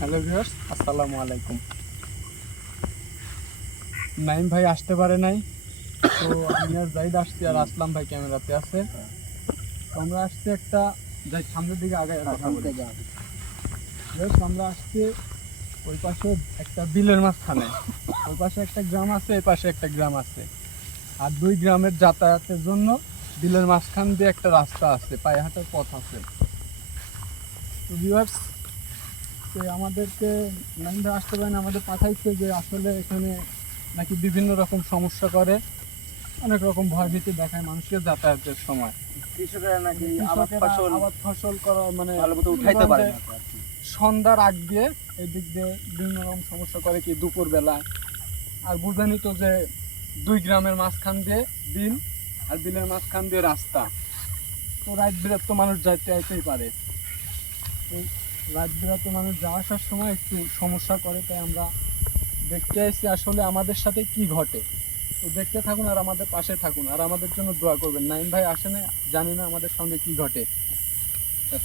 Hello viewers, আসসালামু আলাইকুম। নাইম ভাই আসতে পারে নাই, তো আমি আর জাহিদ আসছি, আর আসলাম ভাই ক্যামেরাতে আছে। তো আমরা আসছি একটা যাই সামনের দিকে আগে কথা বলি। আমরা আসছি ওই পাশে একটা বিলের মাঝখানে, ওই পাশে একটা গ্রাম আছে, এই পাশে একটা গ্রাম আছে, আর দুই গ্রামের যাতায়াতের জন্য বিলের মাঝখান দিয়ে একটা রাস্তা আছে, পায়ে হাঁটার পথ আছে। তো ভিউয়ার্স, আমাদেরকে নাইম ভাই আসতে পারেন, আমাদের পাঠাইছে যে আসলে এখানে নাকি বিভিন্ন রকম সমস্যা করে, অনেক রকম ভয়ভীতি দেখায় মানুষকে যাতায়াতের সময়। কৃষকেরা নাকি আবাদ ফসল করা মানে ভালো মতো উঠাইতে পারে না। সন্ধ্যার আগ দিয়ে এই দিক দিয়ে বিভিন্ন রকম সমস্যা করে, কি দুপুর বেলায়। আর বুঝানি তো যে দুই গ্রামের মাঝখান দিয়ে বিল, আর বিলের মাঝখান দিয়ে রাস্তা, তো রাত বিরাত তো মানুষ যাইতেই পারে। রাত বিরাত মানুষ যাওয়া আসার সময় একটু সমস্যা করে, তাই আমরা দেখতে এসেছি আসলে আমাদের সাথে কি ঘটে। তো দেখতে থাকুন আর আমাদের পাশে থাকুন, আর আমাদের জন্য দোয়া করবেন। নাইম ভাই আসেনি, জানি না আমাদের সঙ্গে কি ঘটে।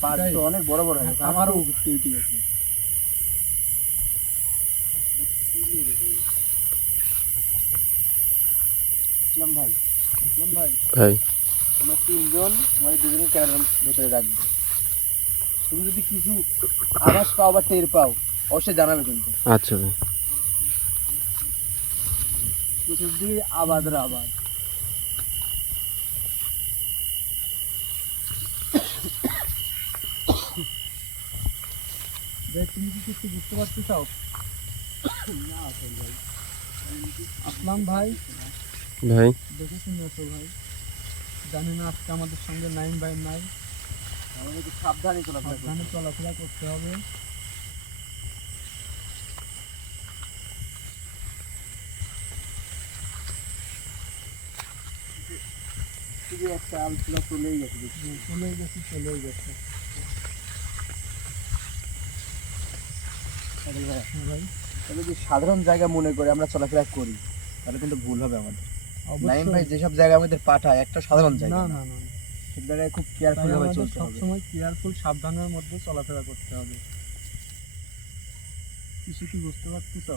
পাঁচ তো অনেক বড় বড় হয়, আমারও বুঝতে ঠিক আছে। ইসলাম ভাই, ইসলাম ভাই, আমরা তিনজন আমাদের দুজনের ক্যামেরার ভেতরে রাখবো। তুমি যদি কিছু আওয়াজ পাও বা টের পাও অবশ্যই জানাবে কিন্তু। আচ্ছা ভাই। চতুর্দিকে আবাদের আবাদ। তুমি কি কিছু বুঝতে পারতে চাও? না ভাই, আসলাম ভাই, ভাই দেখে শুনে আসো ভাই। জানি না আজকে আমাদের সঙ্গে নাইম ভাই নাই, আমাদের একটু সাবধানে চলাফেরা করতে হবে। শুধু একটা আলোচনা চলেই গেছে। চলেই গেছে। ভাই, তবে যে সাধারণ জায়গা মনে করে আমরা চলাফেরা করি তাহলে কিন্তু ভুল হবে আমাদের। নাইম ভাই যেসব জায়গা আমাদের পাঠায় একটা সাধারণ জায়গা না, সব জায়গায় খুব কেয়ারফুল ভাবে চলতে হবে। সবসময় কেয়ারফুল, সাবধানের মধ্যে চলাফেরা করতে হবে। কিছু কি বুঝতে পারতেছ?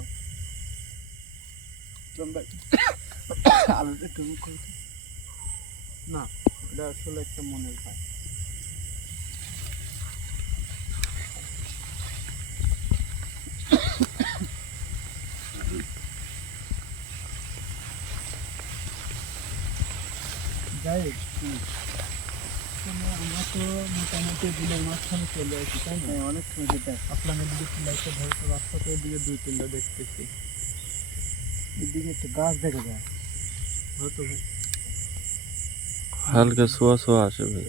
আলোটা একটু না, এটা আসলে একটা মনের ভাই। যাই আমরা তো মোটামুটি বিলের মাঝখানে চলে আসি, তাই না? অনেক সুবিধা। আপনার এদিকে লাইটটা ধরতে রাস্তাতে এদিকে দুই তিনটা দেখতেছি, এদিকে একটা গাছ দেখা যায় হয়তো হালকা ছোঁয়া ছোঁয়া আসে ভাই।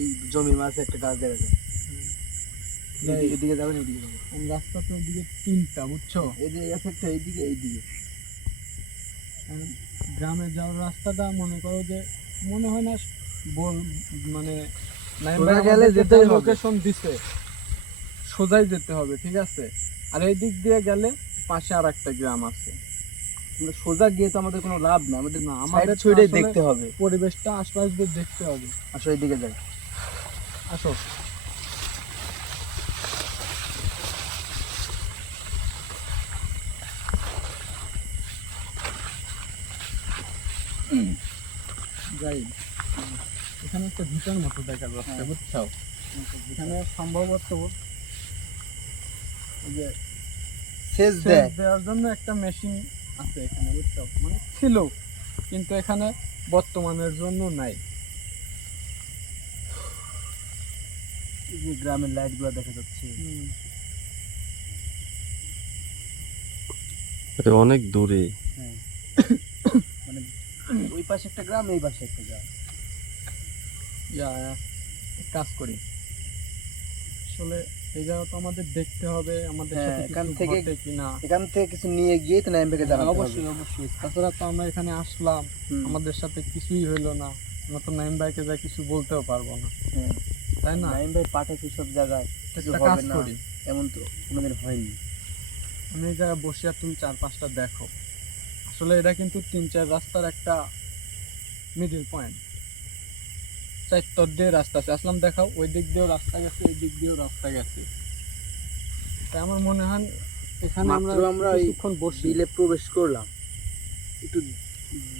এই জমির মাঝে একটা গাছ দেখা যায়। এদিকে যাবেন, এদিকে যাবেন। রাস্তাতে ওদিকে তিনটা, বুঝছো? এদিকে আছে একটা, এইদিকে গ্রামে যাওয়ার রাস্তাটা মনে করো যে মনে হয় না মানে লোকেশন দিছে, সোজাই যেতে হবে, ঠিক আছে? আর এই দিক দিয়ে গেলে পাশে আর একটা গ্রাম আছে। সোজা গিয়ে তো আমাদের কোনো লাভ না, আমাদের না, আমাদের ছুঁড়েই দেখতে হবে, পরিবেশটা আশপাশ দিয়ে দেখতে হবে। আসো এদিকে যাই, আসো। যাই, এখানে একটা ভিটার মতো দেখা যাচ্ছে, বুঝছো? এখানে সম্ভবত যে সেচ দেওয়ার জন্য একটা মেশিন আছে এখানে, বুঝছো? মানে ছিল, কিন্তু এখানে বর্তমানের জন্য নাই। গ্রামের লাইট গুলো দেখা যাচ্ছে। অনেক দূরে। মানে ওই পাশে একটা গ্রাম, এই পাশে একটা গ্রাম। কাজ করি আসলে, এই জায়গা তো আমাদের দেখতে হবে, আমাদের সাথে এখান কিছু থেকে ঘটে কিনা। এখান থেকে কিছু নিয়ে গিয়ে তো নাইম ভাইকে জানাতে হবে। অবশ্যই। তাছাড়া তো আমরা এখানে আসলাম, আমাদের সাথে কিছুই হইলো না, আমরা তো নাইম ভাইকে যা কিছু বলতেও পারবো না, তাই না? নাইম ভাই পাঠাচ্ছে সব জায়গায়, একটা কাজ করি, এমন তো কোনোদিন হয়নি। আমি এই জায়গায় বসে আর তুমি চার পাঁচটা দেখো। আসলে এটা কিন্তু 3-4 রাস্তার একটা মিডিল পয়েন্ট, 4 দিয়ে রাস্তা আছে। আসলাম দেখাও, ওই দিক দিয়েও রাস্তা গেছে, এই দিক দিয়েও রাস্তা গেছে। তাই আমার মনে হয় এখানে আমরা মাত্র আমরা এই কিছুক্ষণ বসি। বিলে প্রবেশ করলাম, একটু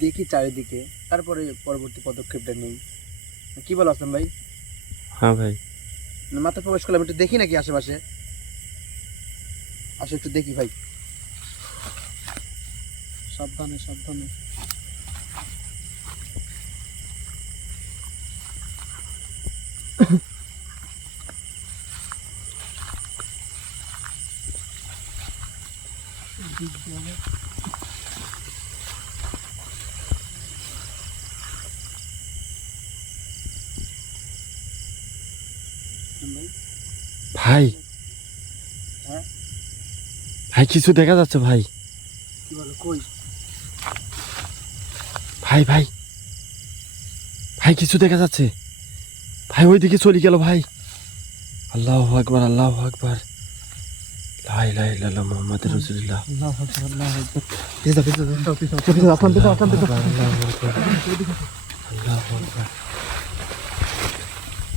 দেখি চারিদিকে, তারপরে পরবর্তী পদক্ষেপটা নেই। কি বলো আসলাম ভাই? হ্যাঁ ভাই। মাত্র প্রবেশ করলাম, একটু দেখি নাকি আশেপাশে, আসো একটু দেখি ভাই। সাবধানে সাবধানে। ভাই হ্যাঁ? ভাই কিছু দেখা যাচ্ছে ভাই। কি বলো, কই? ভাই ভাই ভাই কিছু দেখা যাচ্ছে ভাই, ওইদিকে চলে গেল ভাই। আল্লাহু আকবার, আল্লাহু আকবার, লা ইলাহা ইল্লাল্লাহ মুহাম্মাদুর রাসূলুল্লাহ। আল্লাহু আকবার, আল্লাহু আকবার। পিছু পিছু আসলাম পিছু, আসলাম পিছু। আল্লাহু আকবার, আল্লাহু আকবার,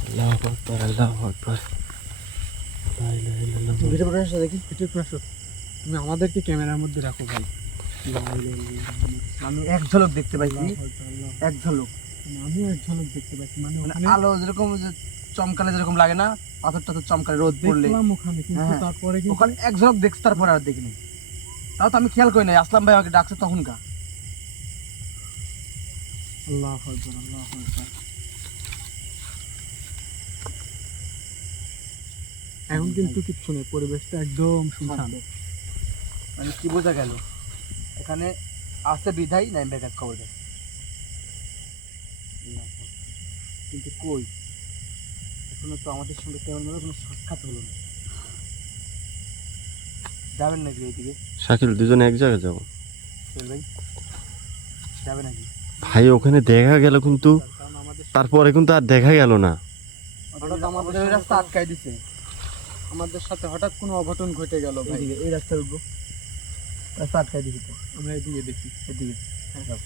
আল্লাহু আকবার, আল্লাহু আকবার, লা ইলাহা ইল্লাল্লাহ। ভিডিও করে আসো দেখি। একটু আসো, তুমি আমাদেরকে ক্যামেরার মধ্যে রাখো ভাই। আমি এক ঝলক দেখতে পাইছি, এক ঝলক। আমিও এক ঝলক দেখতে পাচ্ছি, মানে মানে ওখানে আলো যেরকম যে চমকালে যেরকম লাগে না, পাথর টাথর চমকালে রোদ পড়লে, দেখলাম ওখানে, কিন্তু হ্যাঁ, তারপরে কিন্তু ওখানে এক ঝলক দেখছি, তারপরে আর দেখিনি। তাও তো আমি খেয়াল করি নাই, আসলাম ভাই আমাকে ডাকছে তখনকার। আল্লাহু আকবার, আল্লাহু আকবার। এখন কিন্তু কিচ্ছু নেই, পরিবেশটা একদম শুনশান। মানে কি বোঝা গেল, এখানে আছে বিধাই নাই বেকার খবর দেয়। কিন্তু কই, এখনো তো আমাদের সঙ্গে তেমন ভাবে কোনো সাক্ষাৎ হলো না। যাবেন নাকি এইদিকে শাকিল, দুজনে এক জায়গায় যাবো সোহেল ভাই? যাবে নাকি? ভাই? ওখানে দেখা গেল কিন্তু কারণ আমাদের তারপরে কিন্তু আর দেখা গেল না। হঠাৎ আমাদের ওই রাস্তা আটকাই দিছে। আমাদের সাথে হঠাৎ কোনো অঘটন ঘটে গেল ভাই। এইদিকে এই রাস্তায় উঠবো, রাস্তা আটকাই দিছে তো। আমরা এদিকে দেখি। এদিকে যাও।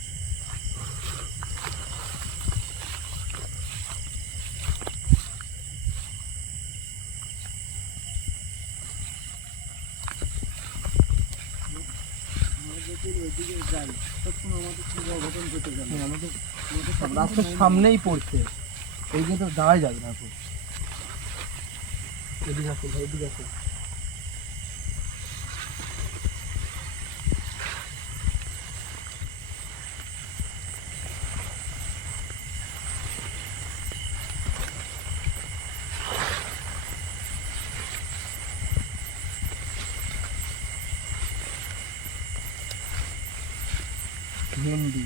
হ্যাঁ, আমাদের রাস্তার সামনেই পড়ছে, এই যে তো যাওয়াই যাবে না এখন। এদিকে আসো ভাই, এদিকে আসো। ভেন্ডি,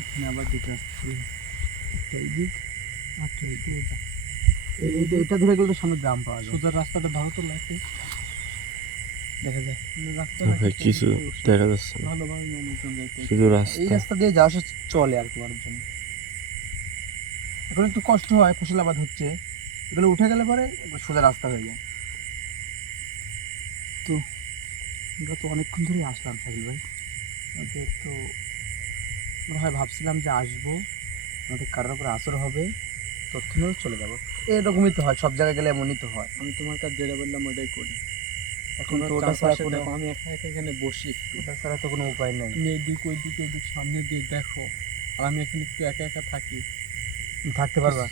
এখানে আবার দুটো আসছে। এই দিক, আচ্ছা এই দিক, এটা ধরে গেলে তো সামনে গ্রাম পাওয়া যায়। সোজা রাস্তাটা ধরো তো লাইটে দেখা যায় রাস্তাটা ভাই কিছু দেখা যাচ্ছে না, ভালোভাবে মানুষজন যাইতে। শুধু এই রাস্তা। রাস্তা দিয়ে যাওয়া আসা চলে আর কি মানুষজন। এখন একটু কষ্ট হয়, ফসল আবাদ হচ্ছে, এগুলো উঠে গেলে পরে একবার সোজা রাস্তা হয়ে যায়। তো আমরা তো অনেকক্ষণ ধরেই আসলাম সাহিল ভাই, আমাদের তো মনে হয় ভাবছিলাম যে আসবো, আমাদের কারোর উপরে আসর হবে, তথ্য নিয়েও চলে যাবো। এরকমই তো হয়, সব জায়গায় গেলে এমনই তো হয়। আমি তোমার কাছে যেটা বললাম ওটাই করি। এখন তোমরা তো ওটা ছাড়া চারপাশে কোনো, দেখো, আমি একা একা এখানে বসি একটু। ওটা ছাড়া তো কোনো উপায় নেই। তুমি এইদিক ওইদিক ওইদিক সামনে দিয়ে দেখো, আর আমি এখানে একটু একা একা থাকি। থাকতে পারবা?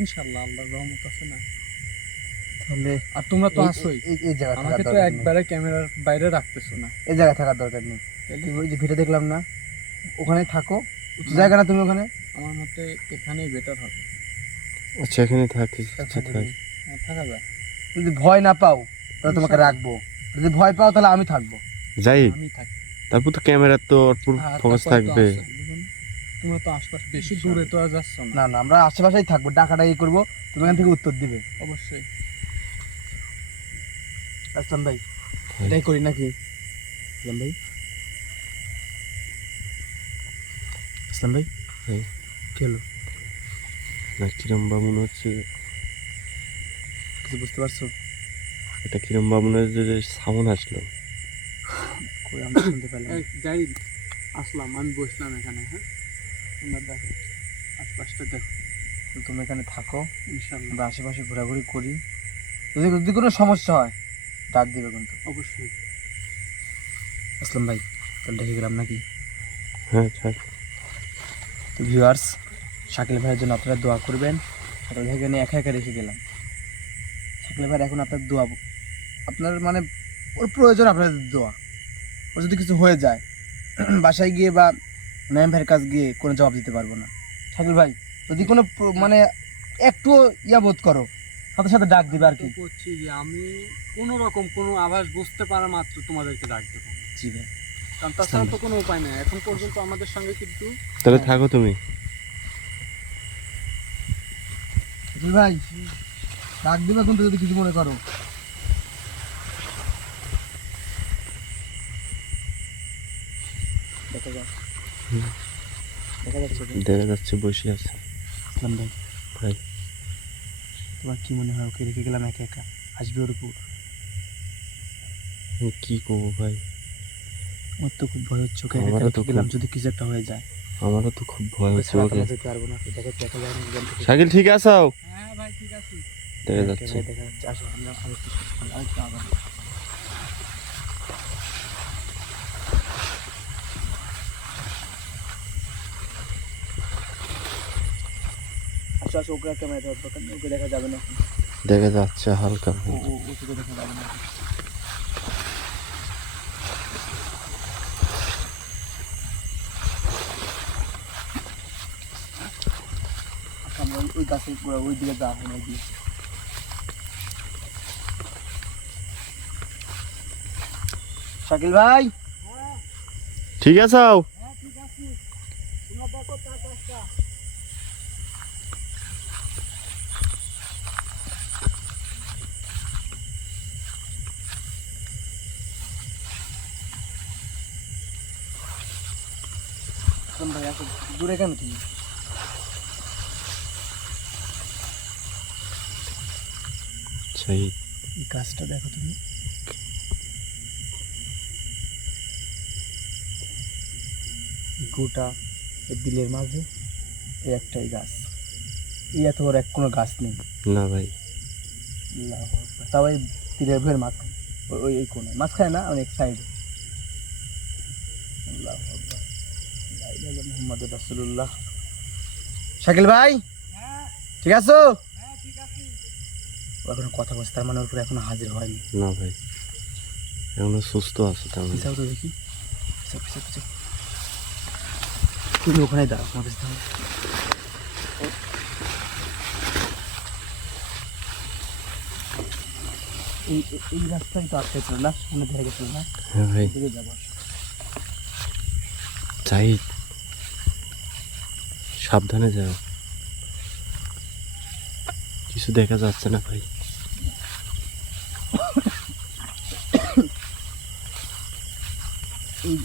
ইনশাল্লাহ, আল্লাহর রহমত আছে না। তাহলে আর তোমরা তো এই- আসোই, এই- এই জায়গা আমাকে থাকার তো দরকার নেই। একবারে ক্যামেরার বাইরে রাখতেছো না। এই জায়গায় থাকার দরকার নেই। তাইলে তুমি ওই যে ভিডিও দেখলাম না, ওখানে থাকো, উঁচু জায়গা না তুমি ওখানে। আমার মতে এখানেই বেটার হবে। আচ্ছা এখানে থাকি, আচ্ছা থাক। থাকা যায়। যদি ভয় না পাও তাহলে তোমাকে রাখবো, যদি ভয় পাও তাহলে আমি থাকবো। যাই, আমি থাকি। তারপর তো ক্যামেরার তো হ্যাঁ, ফোকাস তারপরে তো থাকবে। আছে, বুঝলে না? তোমরা তো আশপাশ বেশি দূরে তো আর যাচ্ছ না। না না, আমরা আশেপাশেই থাকবো, ডাকাডাকি করবো, তুমি এখান থেকে উত্তর দিবে। অবশ্যই। আসলাম ভাই, এটাই করি নাকি? আসলাম ভাই, আসলাম ভাই, হ্যাঁ। কি হলো? না কিরম বা মনে হচ্ছে, কিছু বুঝতে পারছো? এটা কিরম বা মনে হচ্ছে যে সাউন্ড আসলো। কই আমরা শুনতে পেলাম? যাই আসলাম, আমি বসলাম এখানে। হ্যাঁ, তোমরা দেখো আশপাশটা দেখো। তো তুমি এখানে থাকো, ইনশাল্লাহ আমরা আশেপাশে ঘোরাঘুরি করি। যদি কোনো সমস্যা হয় ডাক দিবে কিন্তু। অবশ্যই। আসলাম ভাই, তাহলে দেখে গেলাম নাকি? হ্যাঁ চল। তো ভিউয়ার্স, শাকিল ভাইয়ের জন্য আপনারা দোয়া করবেন। শাকিল ভাইকে নিয়ে একা একা রেখে গেলাম। শাকিল ভাইয়ের এখন আপনার দোয়া, আপনার মানে ওর প্রয়োজন আপনাদের দোয়া। ওর যদি কিছু হয়ে যায় বাসায় গিয়ে বা নাইম ভাইয়ের কাছে গিয়ে কোনো জবাব দিতে পারবো না। শাকিল ভাই যদি কোনো মানে একটু ইয়া বোধ করো, সাথে সাথে ডাক দিবে আর কি। করছি যে আমি কোনো রকম কোনো আভাস বুঝতে পারা মাত্র তোমাদেরকে ডাক দেবো। জি ভাই, কারণ তাছাড়া তো কোনো উপায় নেই এখন পর্যন্ত আমাদের সঙ্গে কিন্তু। তাহলে থাকো তুমি। জি ভাই, ডাক দিবে কিন্তু যদি কিছু মনে করো। দেখা যাক, দেখা যাচ্ছে তো? দেখা যাচ্ছে বসে আছে। আসলাম ভাই, ভাই তোমার কি মনে হয় ওকে রেখে গেলাম একা একা, আসবে ওর উপর? আমি কি করবো ভাই? আমার তো খুব ভয় হচ্ছে, ওকে একা আমারও একা তো রেখে গেলাম খুব- যদি কিছু একটা হয়ে যায়। আমারও তো খুব ভয় ওকে হচ্ছে ছাড়া তো ওকে। আমরা যেতে পারবো না, দেখা দেখা যায় না। শাকিল ঠিক আছো? হ্যাঁ ভাই ঠিক আছে। দেখা যাচ্ছে। দেখা যাচ্ছে, আসো আমরা আরেকটু আবার। আসো আসো, ওকে ক্যামেরা দেওয়ার দরকার নেই, ওকে দেখা যাবে না। দেখা যাচ্ছে হালকা। ওকে দেখা যাবে না। আচ্ছা, আমরা ওই গাছের গোড়া ওই দিকে যাওয়া হয় না, ওই দিকে। শাকিল ভাই, ঠিক আছো? হ্যাঁ ঠিক আছে, তোমরা দেখো তার কাজটা। আসলাম ভাই আসো, দূরে কেন তুমি? সেই এই গাছটা দেখো তুমি, গোটা এই বিলের মাঝে এই একটাই গাছ, এই এত বড় এক কোনো গাছ নেই। না ভাই। আল্লাহু আকবার। তাও এই তীরের ভের মাঝখানে, ওই এই কোনায়, মাঝখানে না অনেক সাইডে। আল্লাহু আকবার, লা ইলাহা ইল্লাল্লাহ মুহাম্মাদুর রাসূলুল্লাহ। শাকিল ভাই, হ্যাঁ ঠিক আছো? হ্যাঁ ঠিক আছে। ও এখনো কথা বলছে, তার মানে ওর উপরে এখনো হাজির হয়নি। না ভাই, এখনো সুস্থ আছে তেমন। পিছাও তো দেখি, পিছাও পিছাও পিছাও। তুমি ওখানে দাঁড়াও, আমার কাছে দাঁড়াও। এই রাস্তায় তো আটকে ছিল না, সামনে ধরে গেছিল না, হ্যাঁ ভাই। এদিকে যাবো। চাই, সাবধানে যাও, কিছু দেখা যাচ্ছে না ভাই।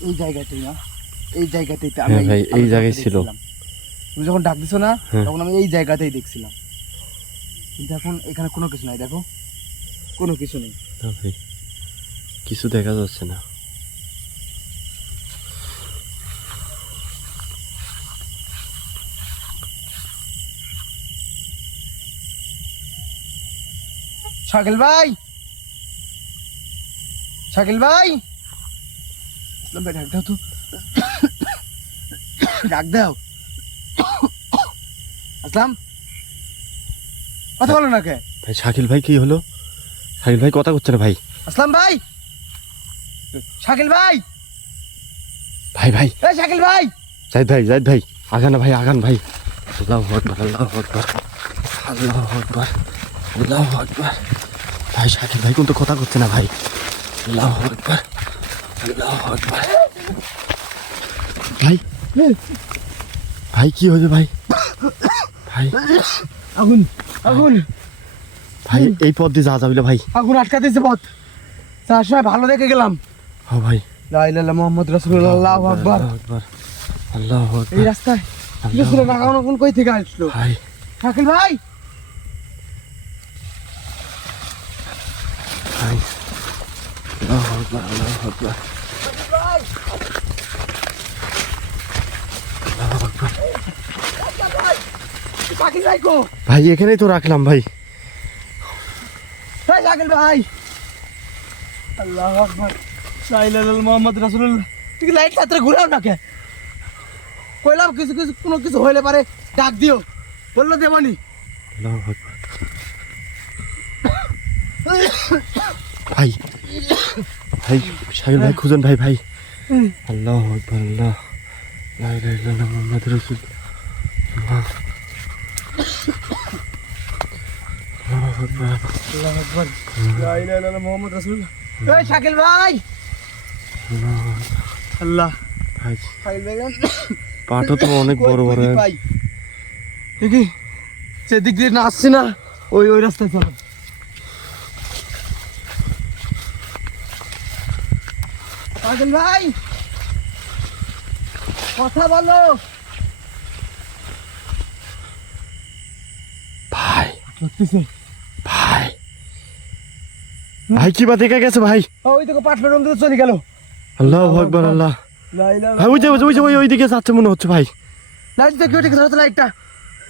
এই জায়গাটাই না, এই জায়গাতেই তো হ্যাঁ আমি ভাই, এই জায়গায় ছিল। তুমি যখন ডাক দিছো না, হ্যাঁ। তখন আমি এই জায়গাতেই দেখছিলাম, কিন্তু এখন এখানে কোনো কিছু নাই। দেখো, কোনো কিছু নেই। না ভাই, কিছু দেখা যাচ্ছে না। শাকিল ভাই, শাকিল ভাই, আসলাম ভাই, ডাক দাও তো, ডাক দাও। আসলাম, কথা বলো না কে? ভাই শাকিল ভাই কি হলো? শাকিল ভাই কথা করছে না ভাই। আসলাম ভাই, শাকিল ভাই, ভাই ভাই, এই শাকিল ভাই, জাহিদ ভাই, জাহিদ ভাই, আগান না ভাই, আগান ভাই। আল্লাহু আকবার, আল্লাহু আকবার, আল্লাহু আকবার, আল্লাহু আকবার। ভাই শাকিল ভাই কিন্তু কথা করছে না ভাই। আল্লাহু আকবার, আল্লাহু আকবার। ভাই, ভাই কি হয়েছে ভাই? ভাই, আগুন, আগুন, ভাই এই পথ দিয়ে যাওয়া যাবে না ভাই। আগুন আটকা দিয়েছে পথ। তার সময় ভালো দেখে গেলাম। ও ভাই, লা ইলাহা ইল্লাল্লাহ মুহাম্মদ রাসূলুল্লাহ, আল্লাহু আকবার। আল্লাহু আকবার, আল্লাহু এই আকবার। রাস্তায় কি ছিল না, আগুন কই থেকে আসলো? ভাই, শাকিল ভাই, ভাই, আল্লাহু আকবার, আল্লাহু আকবার, আল্লাহু আকবার। শাকিল ভাই কো? ভাই এখানেই তো রাখলাম ভাই। এই শাকিল ভাই, আল্লাহু আকবার, লা ইলাহা ইল্লাল্লাহ মুহাম্মদ রাসূলুল্লাহ। তুই কি লাইট ছাত্রে ঘুরাও না কে? কইলাম কিছু কিছু কোনো কিছু হইলে পারে ডাক দিও, বললো দেবনি। আল্লাহু আকবার। ভাই ভাই শাকিল ভাই খুঁজুন ভাই ভাই। আল্লাহু আকবার, আল্লাহ লা ইলাহা ইল্লাল্লাহ মুহাম্মাদুর রাসূলুল্লাহ। আল্লাহু আকবার। আল্লাহু আকবার, লা ইলাহা ইল্লাল্লাহ মুহাম্মদ রাসূলুল্লাহ। এই শাকিল ভাই, আল্লাহ ভাই শাকিল ভাই পাটা তো অনেক বড় বড়। ভাই দেখি সেদিক দিয়ে না আসছে না, ওই ওই রাস্তায় চলো। শাকিল ভাই কথা বলো। ভাই সত্যিছে ভাই ভাই কি বা দেখা গেছে ভাই? ওই দেখো পাটলা রুম দিয়ে চলে গেল। আল্লাহু আকবার, আল্লাহ। লা ইলাহা ভাই ওই দিকে যাচ্ছে মনে হচ্ছে ভাই। লাইট দেখো, ঠিক আছে লাইটটা।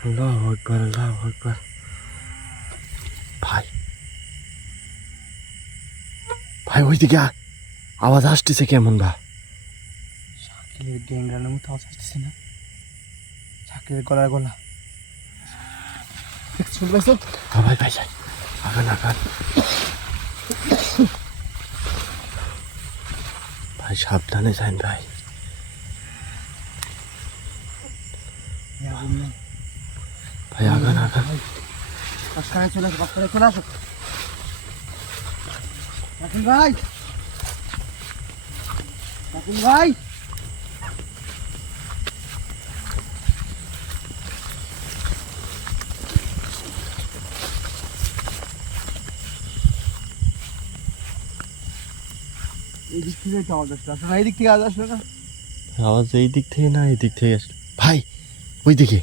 আল্লাহু আকবার, আল্লাহু আকবার। ভাই ভাই ওইদিকে আওয়াজ আসতেছে কেমন বা? শাকিলের গ্যাংরানের মতো আওয়াজ আসতেছে না? শাকিলের গলার গলা শুনতে পাইছো? হ্যাঁ ভাই ভাই আগান আগান। ভাই সাবধানে যান ভাই। ভাই আগান আগান। পাঁচটায় চলে আসো, পাঁচটায় চলে আসো। শাকিল ভাই, শাকিল ভাই, এই দিক থেকে তো আওয়াজ আসলো, আসলে এই দিক থেকে আওয়াজ আসলো না? আওয়াজ এই দিক থেকে না এই দিক থেকে আসলো ভাই, ওইদিকে।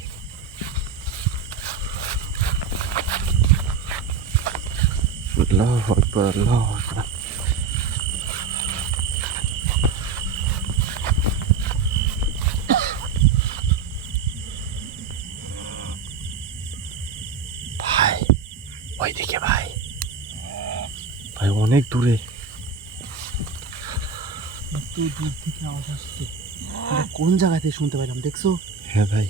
আল্লাহু আকবার, আল্লাহু আকবার। ভাই ওইদিকে ভাই, ভাই অনেক দূরে। এত দূর থেকে আওয়াজ আসছে, এটা কোন জায়গাতে শুনতে পেলাম দেখছো? হ্যাঁ ভাই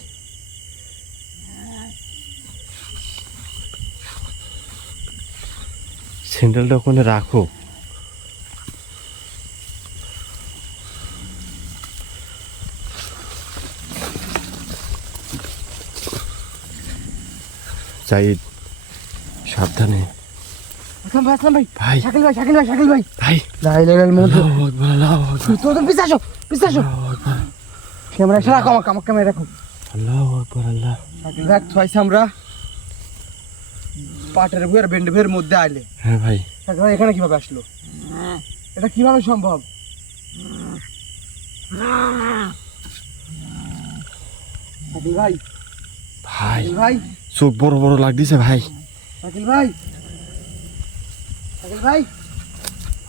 স্যান্ডেলটা ওখানে রাখো। জাহিদ সাবধানে। আসলাম ভাই, আসলাম ভাই, ভাই শাকিল ভাই, শাকিল ভাই, শাকিল ভাই, ভাই লা ইলাহা ইল্লাল্লাহ। আল্লাহু আকবার, আল্লাহু আকবার, তো পিছে আসো, পিছে আসো। আল্লাহু আকবার, ক্যামেরা এসে রাখো, আমার ক্যামেরা রাখো। আল্লাহু আকবার, আল্লাহ। শাকিল ভাই ছয়ছে আমরা পাটের ভুঁইয়ের বেন্ড ভুঁইয়ের মধ্যে আইলে। হ্যাঁ ভাই শাকিল ভাই এখানে কিভাবে আসলো? এটা কিভাবে সম্ভব? শাকিল ভাই, ভাই শাকিল ভাই, চোখ বড় বড় লাগতেছে ভাই। শাকিল ভাই, শাকিল ভাই,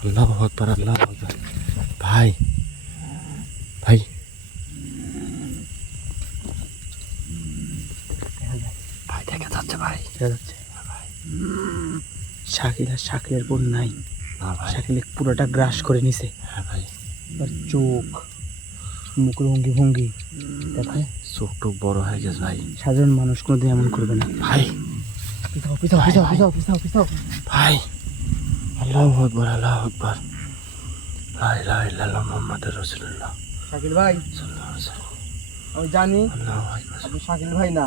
আল্লাহু আকবার, আল্লাহু আকবার। ভাই ভাই ভাই দেখা যাচ্ছে ভাই। দেখা যাচ্ছে শাকিল আর শাকিলের বোন নাই। না ভাই। শাকিল পুরোটা গ্রাস করে নিছে। হ্যাঁ ভাই আর চোখ, মুখের ভঙ্গি ভঙ্গি দেখো, চোখ টোক বড় হয়ে গেছে ভাই। সাধারণ মানুষ কোনোদিন এমন করবে না। ভাই পিছাও, পিছাও, পিছাও, পিছাও, পিছাও, পিছাও। ভাই আল্লাহু আকবার, আল্লাহু আকবার, লা ইলাহা ইল্লাল্লাহ মুহাম্মাদুর রাসূলুল্লাহ শাকিল ভাই, সাল্লাল্লাহু আলাইহি ওয়াসাল্লাম। আমি জানি আল্লাহু আকবার। আপনি শাকিল ভাই না,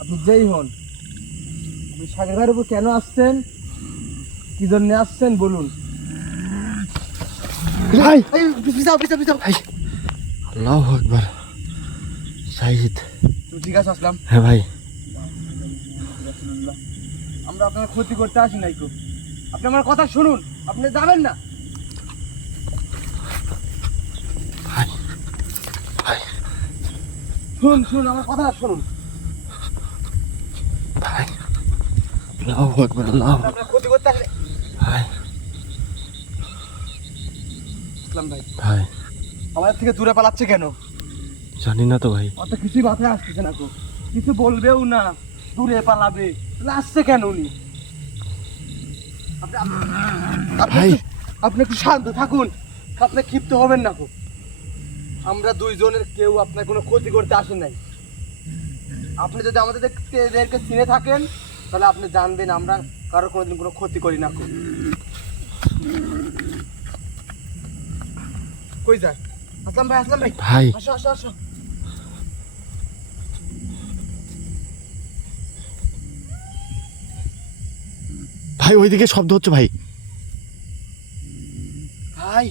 আপনি যেই হন, আপনি শাকিল ভাইয়ের উপর কেন আসছেন, কি জন্য আসছেন বলুন। ভাই এই, পিছাও, পিছাও, পিছাও। ভাই আল্লাহু আকবার। জাহিদ তুমি ঠিক আছে আসলাম। হ্যাঁ ভাই আমরা আপনার ক্ষতি করতে আসি নাই কো, আপনি আমার কথা শুনুন, আপনি যাবেন না। ভাই ভাই শুনুন, শুনুন, আমার কথা শুনুন। ভাই আল্লাহু আকবার, আল্লাহু আকবার। আপনার ক্ষতি করতে আসলে ভাই আসলাম ভাই, ভাই আমাদের থেকে দূরে পালাচ্ছে কেন? জানি না তো ভাই। অত কিছুই মাথায় আসতেছে না, কিছু বলবেও না, দূরে পালাবে। তাহলে আসছে কেন উনি? ভাই আপনি একটু শান্ত থাকুন, আপনি ক্ষিপ্ত হবেন না। আমরা দুইজনের কেউ আপনার কোনো ক্ষতি করতে আসেন নাই। আপনি যদি আমাদেরকে চিনে থাকেন তাহলে আপনি জানবেন আমরা কারো কোনোদিন কোনো ক্ষতি করি না। কই যায়? আসলাম ভাই, আসলাম ভাই, ভাই আসো আসো আসো। ভাই ওইদিকে শব্দ হচ্ছে ভাই। ভাই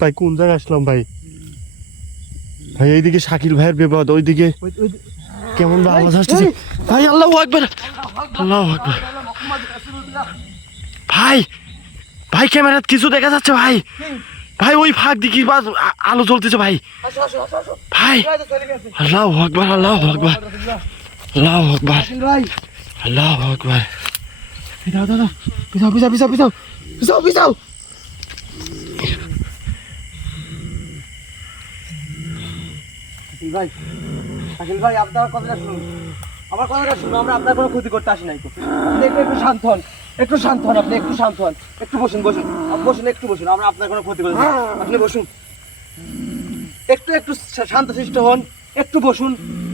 ভাই কোন জায়গায় আসলাম ভাই? ভাই এইদিকে শাকিল ভাইয়ের বিপদ, ওইদিকে কেমন বা আওয়াজ আসতেছে। ভাই আল্লাহু আকবার, আল্লাহু আকবার। ভাই ভাই ক্যামেরাত কিছু দেখা যাচ্ছে ভাই। ভাই ওই ফাঁক দিকে আলো জ্বলতেছে ভাই। আসো আসো আসো আসো ভাই ভাই, তো চলে গেছে। আল্লাহু আকবার, আল্লাহু আকবার, আল্লাহু আকবার, শাকিল ভাই, আল্লাহু আকবার। দাও দাও দাও, পিছাও পিছাও পিছাও পিছাও পিছাও পিছাও। শাকিল ভাই, শাকিল ভাই, আপনার কথাটা শুনুন, আমার কথাটা শুনুন। আমরা আপনার কোনো ক্ষতি করতে আসি নাই। আপনি একটু শান্ত হন, একটু শান্ত হন, আপনি একটু শান্ত হন। একটু বসুন বসুন, বসুন, একটু বসুন। আমরা আপনার কোনো ক্ষতি করি না, আপনি বসুন। একটু একটু শান্ত শিষ্ট হন, একটু বসুন,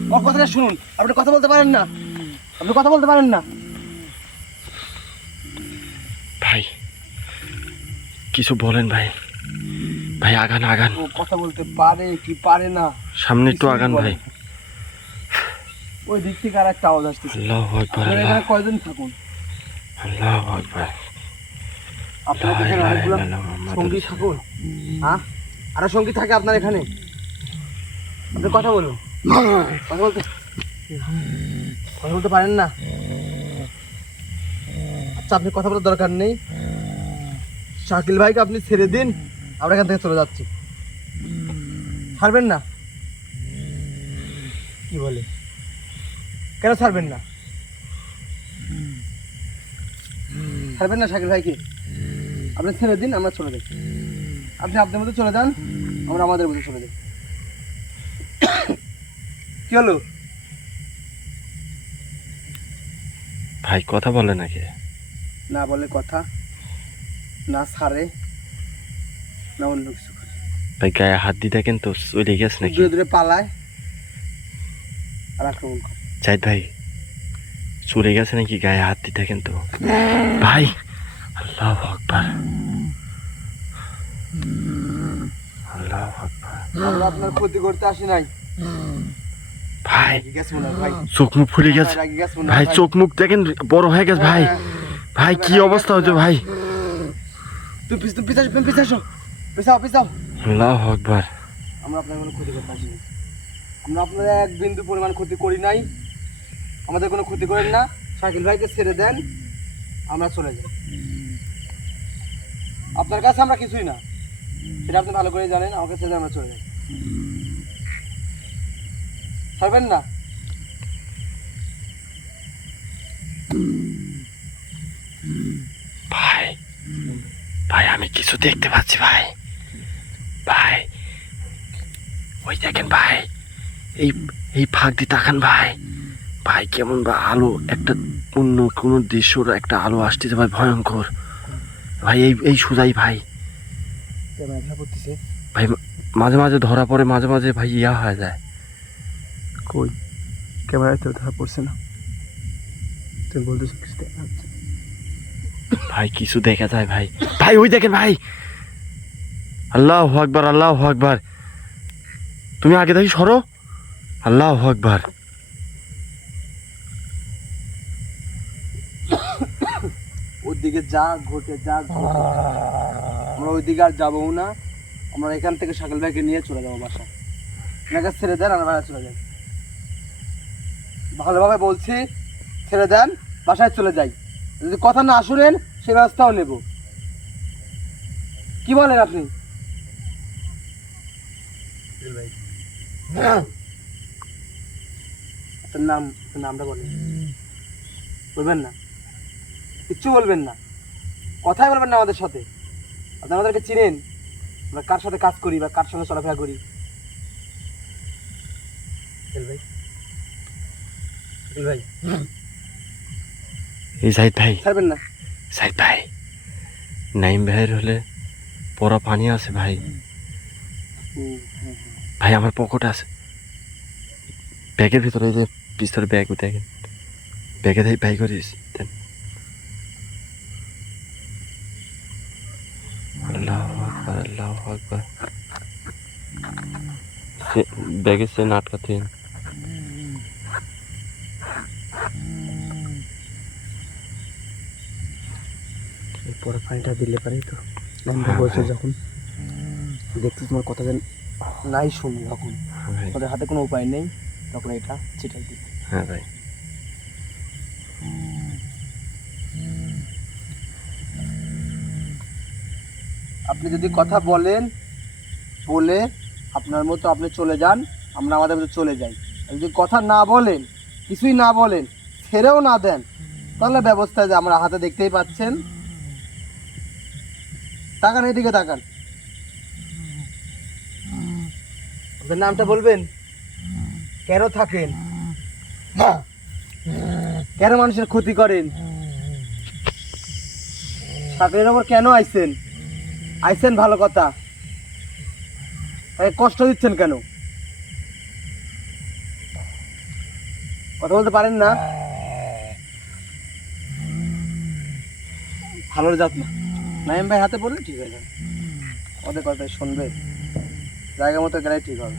আমার কথাটা শুনুন। আপনি কথা বলতে পারেন না, আপনি কথা বলতে পারেন না। ভাই কিছু বলেন ভাই। ভাই আগান আগান, ও কথা বলতে পারে কি পারে না, সামনে একটু আগান ভাই। ওই দিক থেকে আর একটা আওয়াজ আসতেছে। আল্লাহু আকবার, আপনারা এখানে কয়জন থাকুন? আল্লাহু আকবার। আপনারা এখানে অনেকগুলো সঙ্গী থাকুন। হ্যাঁ, আরো সঙ্গী থাকে আপনার এখানে? আপনি কথা বলুন, কথা বলতে পারেন না? আচ্ছা, আপনি কথা বলার দরকার নেই। শাকিল ভাইকে আপনি ছেড়ে দিন, আমরা এখান থেকে চলে যাচ্ছি। ছাড়বেন না? কি বলে, কেন ছাড়বেন না? ছাড়বেন না শাকিল ভাইকে? আপনি ছেড়ে দিন, আমরা চলে যাই। আপনি আপনার মধ্যে চলে যান, আমরা আমাদের মধ্যে চলে যাই। কি হলো? ভাই কথা বলে নাকি? না বলে কথা, না ছাড়ে, না অন্য কিছু করে। ভাই গায়ে হাত দিয়ে দেখেন তো চলে গেছে নাকি? দূরে দূরে পালায় আর আক্রমণ করে। জাহিদ ভাই চলে গেছে নাকি? গায়ে হাত দিয়ে দেখেন তো ভাই। আল্লাহু আকবার, আল্লাহু আকবার। আমরা আপনার ক্ষতি করতে আসি নাই। ভাই রাগি গেছে মনে হয় ভাই, চোখ মুখ ফুলে গেছে রাগি গেছে মনে ভাই। হয় চোখ মুখ দেখেন বড় হয়ে গেছে ভাই। ভাই কি অবস্থা হচ্ছে ভাই? তুই পিছাও, পিছাও পিছাও। আল্লাহু আকবার। আমরা আপনার কোনো ক্ষতি করতে আসি নাই। আমরা আপনার এক বিন্দু পরিমাণ ক্ষতি করি নাই। আমাদের কোনো ক্ষতি করেন না। শাকিল ভাইকে ছেড়ে দেন, আমরা চলে যাই। আপনার কাছে আমরা কিছুই না, সেটা আপনি ভালো করে জানেন। আমাকে ছেড়ে দেন, আমরা চলে যাই। ছাড়বেন না? ভাই ভাই আমি কিছু দেখতে পাচ্ছি ভাই। ভাই ওই দেখেন ভাই, এই এই ফাঁক দিয়ে তাকান ভাই। ভাই কেমন বা আলো, একটা অন্য কোনো দৃশ্যর একটা আলো আসতেছে ভাই, ভয়ঙ্কর ভাই। এই এই সুজাই ভাই। ক্যামেরা করতেছে ভাই মাঝে মাঝে ধরা পড়ে, মাঝে মাঝে ভাই ইয়া হয়ে যায়। কই? ক্যামেরায় তো ধরা পড়ছে না। তুমি বলতেছো কিছু দেখা যাচ্ছে? ভাই কিছু দেখা যায় ভাই। ভাই ওই দেখেন ভাই। আল্লাহু আকবার, আল্লাহু আকবার। তুমি আগে দেখি সরো। আল্লাহু আকবার। ওদিকে যা ঘটে আমরা ওইদিকে আর যাবো না। আমরা এখান থেকে শাকিল ভাইকে নিয়ে চলে যাবো বাসা। আপনার কাছে ছেড়ে দেন, আমরা বাসায় চলে যাই। ভালোভাবে বলছি, ছেড়ে দেন, বাসায় চলে যাই। যদি কথা না শুনেন সে ব্যবস্থাও নেব। কি বলেন আপনি? আপনার নামটা বলেন। বলবেন না? কিচ্ছু বলবেন না, কথাই বলবেন না আমাদের সাথে। আপনি আমাদেরকে চিনেন, আমরা কার সাথে কাজ করি বা কার সঙ্গে চলাফেরা করি? ভাই ভাই এই জাহিদ ভাই, ছাড়বেন না। জাহিদ ভাই, নাইম ভাইয়ের হলে পরা পানি আছে ভাই। ভাই আমার পকেটে আছে, ব্যাগের ভিতরে, এই যে পিস্তলের ব্যাগ দেখেন, ব্যাগে দেয় ভাই করিস দেন। আল্লাহু আকবার, আল্লাহু আকবার। बैगे से नाटकाते हैं। পরে পানিটা দিলে পারি তো আমরা বলছো যখন দেখতে তোমার কথা যেন নাই শুনি, তখন ওদের হাতে কোনো উপায় নেই, তখন এটা ছিটাই দিই। হ্যাঁ ভাই, আপনি যদি কথা বলেন, বলে আপনার মতো আপনি চলে যান, আমরা আমাদের মতো চলে যাই। আর যদি কথা না বলেন, কিছুই না বলেন, ছেড়েও না দেন, তাহলে ব্যবস্থা যে আমরা হাতে দেখতেই পাচ্ছেন। তাকান এদিকে, তাকান। আপনার নামটা বলবেন, কেন থাকেন, কেন মানুষের ক্ষতি করেন, চাকরির ওপর কেন আইছেন? আইছেন ভালো কথা, কষ্ট দিচ্ছেন কেন? কথা বলতে পারেন না, ভালো যাত না। নাইম ভাই হাতে পড়লে ঠিক হয়ে যাবে, ওদের কথা শুনবে, জায়গা মতো গেলে ঠিক হবে।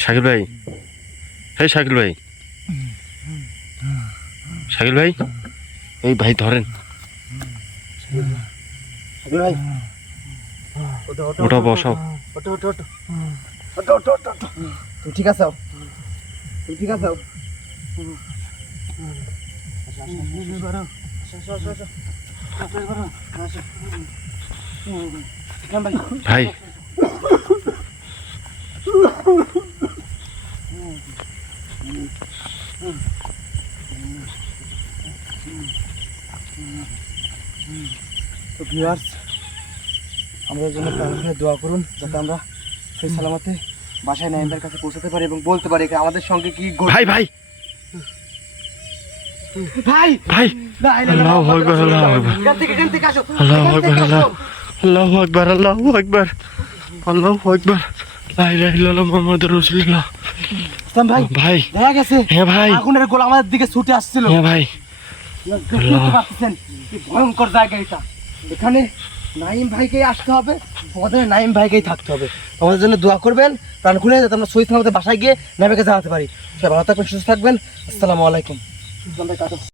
শাকিল ভাই, এই শাকিল ভাই, শাকিল ভাই, এই ভাই ধরেন, ভাই ওটা বসাও। তুমি ঠিক আছো? তুমি ঠিক আছো? ভাই তো ভিউয়ার্স, আমাদের জন্য প্রার্থনা দোয়া করুন, যাতে আমরা সেই সালামতে বাসায় নাইমদের কাছে পৌঁছাতে পারি এবং বলতে পারি আমাদের সঙ্গে কি ভাই ভাই ভাই ভাই, আল্লাহু আকবার, আল্লাহু আকবার, আল্লাহু আকবার, আল্লাহু আকবার, আল্লাহু আকবার, আল্লাহু আকবার, লা ইলাহা ইল্লাল্লাহ মুহাম্মাদুর রাসূলুল্লাহ। ভাই ভাই দেখা গেছে, হ্যাঁ ভাই, আগুনের গোলা আমাদের দিকে ছুটে আসছিল। হ্যাঁ ভাই, বুঝতে পারতেছেন কি ভয়ঙ্কর জায়গা এটা। এখানে নাইম ভাইকেই আসতে হবে, আমাদের নাইম ভাইকেই থাকতে হবে। আমাদের জন্য দোয়া করবেন প্রাণ খুলে, যাতে আমরা সহিত আমাদের বাসায় গিয়ে নাইমকে জানাতে পারি। সবাই ভালো থাকবেন, সুস্থ থাকবেন। আসসালামু আলাইকুম।